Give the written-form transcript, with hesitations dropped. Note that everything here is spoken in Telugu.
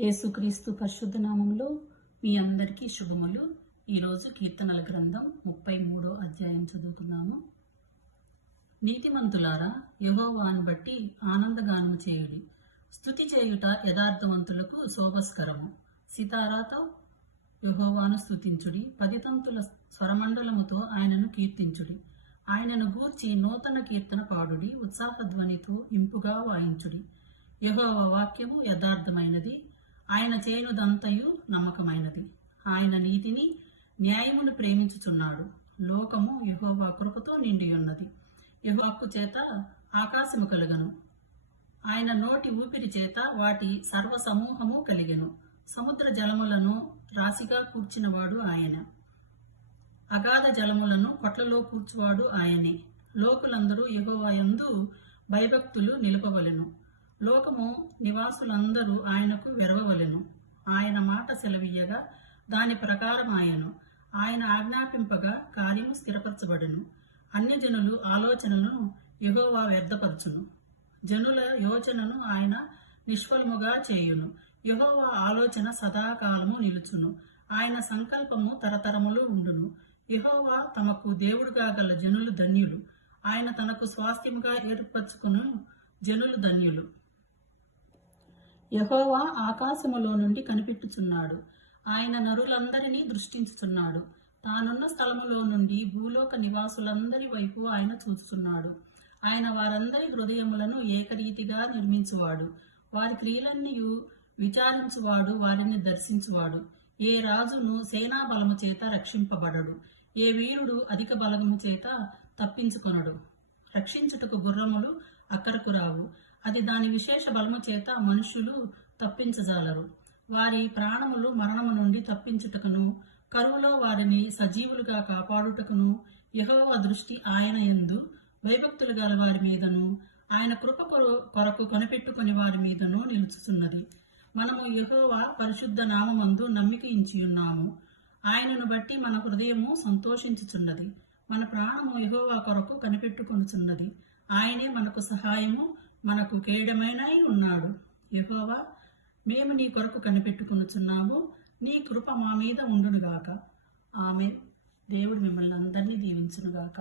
యేసుక్రీస్తు పరిశుద్ధ నామములో మీ అందరికీ శుభములు. ఈరోజు కీర్తనల గ్రంథం 33వ అధ్యాయం చదువుతున్నాము. నీతిమంతులారా, యెహోవాను బట్టి ఆనందగానము చేయుడి. స్తుతి చేయుట యథార్థవంతులకు శోభస్కరము. సితారాతో యెహోవాను స్తుతించుడి. 10 తంతుల స్వరమండలముతో ఆయనను కీర్తించుడి. ఆయనను గూర్చి నూతన కీర్తన పాడుడి. ఉత్సాహధ్వనితో ఇంపుగా వాయించుడి. యెహోవా వాక్యము యథార్థమైనది, ఆయన చేయునదంతయు నమ్మకమైనది. ఆయన నీతిని న్యాయమును ప్రేమించుచున్నాడు. లోకము యెహోవా కృపతో నిండి ఉన్నది. యెహోవాకు చేత ఆకాశము కలుగను, ఆయన నోటి ఊపిరి చేత వాటి సర్వ సమూహము కలిగెను. సముద్ర జలములను రాశిగా కూర్చినవాడు ఆయన, అగాధ జలములను కొట్లలో కూర్చువాడు ఆయనే. లోకులందరూ యెహోవా యందు భయభక్తులు నిలుపవలెను. లోకము నివాసులందరూ ఆయనకు వెరవవలెను. ఆయన మాట సెలవీయగా దాని ప్రకారం ఆయన ఆజ్ఞాపింపగా కార్యము స్థిరపరచబడెను. అన్యజనులు ఆలోచనలను యెహోవా వ్యర్థపరచును. జనుల యోచనను ఆయన నిష్ఫలముగా చేయును. యెహోవా ఆలోచన సదాకాలము నిలుచును. ఆయన సంకల్పము తరతరములు ఉండును. యెహోవా తమకు దేవుడుగా గల జనులు ధన్యులు. ఆయన తనకు స్వాస్థ్యముగా ఏర్పరచుకును జనులు ధన్యులు. యెహోవా ఆకాశములో నుండి కనిపెట్టుచున్నాడు. ఆయన నరులందరినీ దృష్టించుచున్నాడు. తానున్న స్థలములో నుండి భూలోక నివాసులందరి వైపు ఆయన చూస్తున్నాడు. ఆయన వారందరి హృదయములను ఏకరీతిగా నిర్మించువాడు. వారి క్రియలన్నీ విచారించువాడు, వారిని దర్శించువాడు. ఏ రాజును సేనా బలము చేత రక్షింపబడడు. ఏ వీరుడు అధిక బలము చేత తప్పించుకొనడు. రక్షించుటకు గుర్రములు అక్కరకు రావు. అది దాని విశేష బలము చేత మనుషులు తప్పించజాలరు. వారి ప్రాణములు మరణము నుండి తప్పించుటకును, కరువులో వారిని సజీవులుగా కాపాడుటకును యెహోవా దృష్టి ఆయన యందు భయభక్తులు గల వారి మీదను, ఆయన కృప కొరకు కనిపెట్టుకుని వారి మీదను నిలుచుచున్నది. మనము యెహోవా పరిశుద్ధ నామమందు నమ్మిక ఉంచియున్నాము. ఆయనను బట్టి మన హృదయము సంతోషించుచున్నది. మన ప్రాణము యెహోవా కొరకు కనిపెట్టుకొనుచున్నది. ఆయనే మనకు సహాయము, మనకు కేడమైనై ఉన్నాడు. యెహోవా, మేము నీ కొరకు కనిపెట్టుకొనుచున్నాము. నీ కృప మా మీద ఉండునుగాక. ఆమేన్. దేవుడు మిమ్మల్ని అందరినీ దీవించునుగాక.